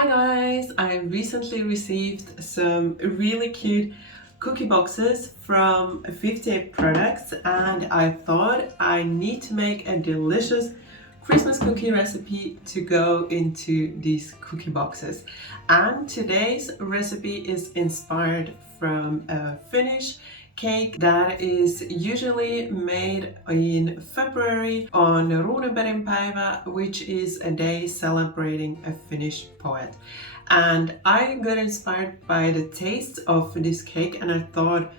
Hi guys! I recently received some really cute cookie boxes from 58 Products and I thought I need to make a delicious Christmas cookie recipe to go into these cookie boxes. And today's recipe is inspired from a Finnish cake that is usually made in February on Runeberg päivä, which is a day celebrating a Finnish poet. And I got inspired by the taste of this cake and I thought,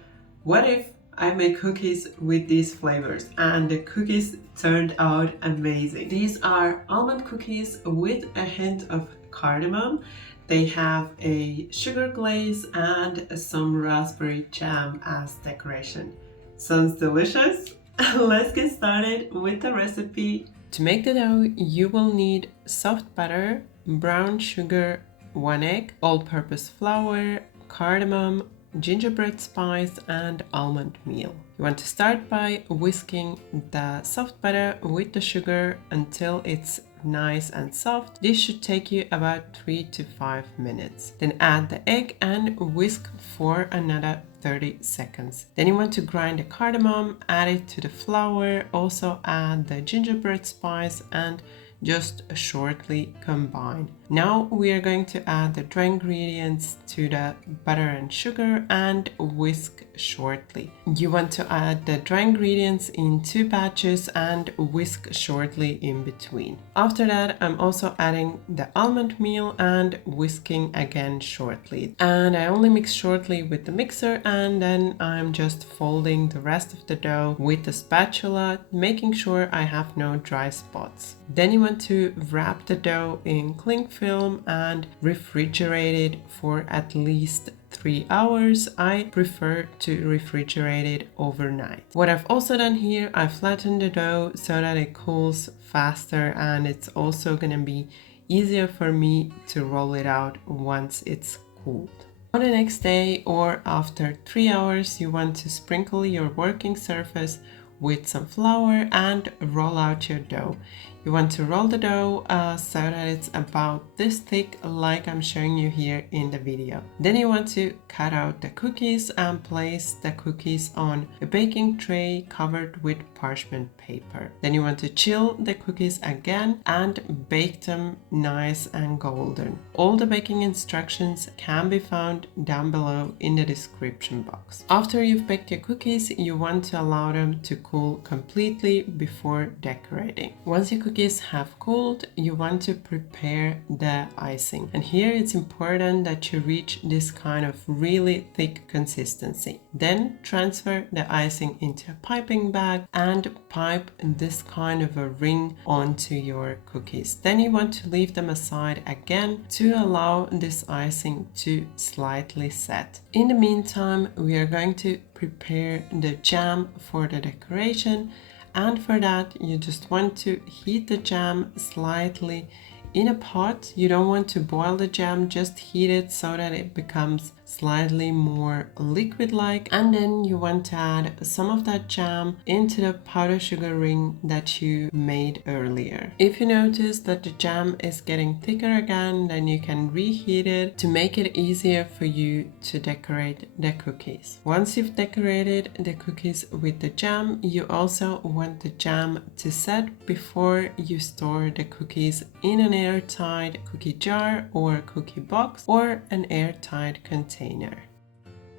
what if I make cookies with these flavors? And the cookies turned out amazing. These are almond cookies with a hint of cardamom. They have a sugar glaze and some raspberry jam as decoration. Sounds delicious? Let's get started with the recipe. To make the dough, you will need soft butter, brown sugar, 1 egg, all-purpose flour, cardamom, gingerbread spice and almond meal. You want to start by whisking the soft butter with the sugar until it's nice and soft. This should take you about 3 to 5 minutes. Then add the egg and whisk for another 30 seconds. Then you want to grind the cardamom, add it to the flour, also add the gingerbread spice and just shortly combine. Now we are going to add the dry ingredients to the butter and sugar and whisk shortly. You want to add the dry ingredients in 2 batches and whisk shortly in between. After that, I'm also adding the almond meal and whisking again shortly. And I only mix shortly with the mixer and then I'm just folding the rest of the dough with the spatula, making sure I have no dry spots. Then you want to wrap the dough in cling film and refrigerate it for at least 3 hours. I prefer to refrigerate it overnight. What I've also done here, I flattened the dough so that it cools faster and it's also gonna be easier for me to roll it out once it's cooled. On the next day or after 3 hours, you want to sprinkle your working surface with some flour and roll out your dough. You want to roll the dough so that it's about this thick, like I'm showing you here in the video. Then you want to cut out the cookies and place the cookies on a baking tray covered with parchment paper. Then you want to chill the cookies again and bake them nice and golden. All the baking instructions can be found down below in the description box. After you've baked your cookies, you want to allow them to cool completely before decorating. Once your cookies have cooled, you want to prepare the icing. And here it's important that you reach this kind of really thick consistency. Then transfer the icing into a piping bag and pipe this kind of a ring onto your cookies. Then you want to leave them aside again to allow this icing to slightly set. In the meantime, we are going to prepare the jam for the decoration, and for that you just want to heat the jam slightly in a pot. You don't want to boil the jam, just heat it so that it becomes slightly more liquid-like, and then you want to add some of that jam into the powdered sugar ring that you made earlier. If you notice that the jam is getting thicker again, then you can reheat it to make it easier for you to decorate the cookies. Once you've decorated the cookies with the jam, you also want the jam to set before you store the cookies in an airtight cookie jar or cookie box or an airtight container.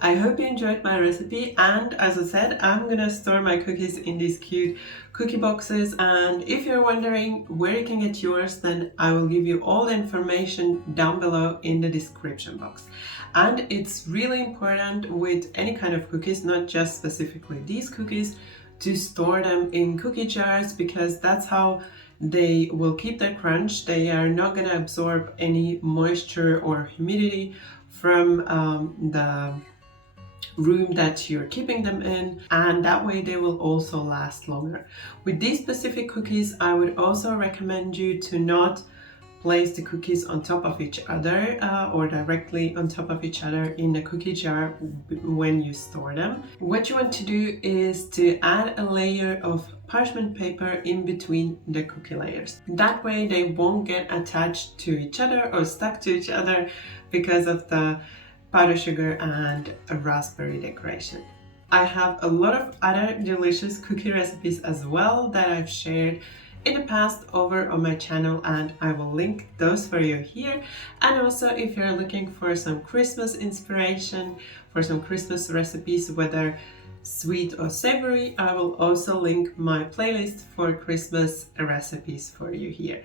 I hope you enjoyed my recipe, and as I said, I'm gonna store my cookies in these cute cookie boxes, and if you're wondering where you can get yours, then I will give you all the information down below in the description box. And it's really important with any kind of cookies, not just specifically these cookies, to store them in cookie jars because that's how they will keep their crunch. They are not gonna absorb any moisture or humidity from the room that you're keeping them in, and that way they will also last longer. With these specific cookies, I would also recommend you to not place the cookies on top of each other or directly on top of each other in the cookie jar when you store them. What you want to do is to add a layer of parchment paper in between the cookie layers. That way they won't get attached to each other or stuck to each other because of the powdered sugar and a raspberry decoration. I have a lot of other delicious cookie recipes as well that I've shared in the past over on my channel, and I will link those for you here. And also, if you're looking for some Christmas inspiration, for some Christmas recipes, whether sweet or savory, I will also link my playlist for Christmas recipes for you here.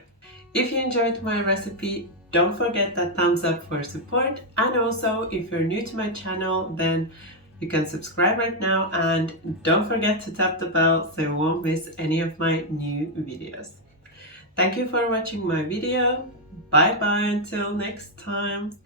If you enjoyed my recipe, don't forget that thumbs up for support. And also, if you're new to my channel, then you can subscribe right now, and don't forget to tap the bell so you won't miss any of my new videos. Thank you for watching my video. Bye bye until next time.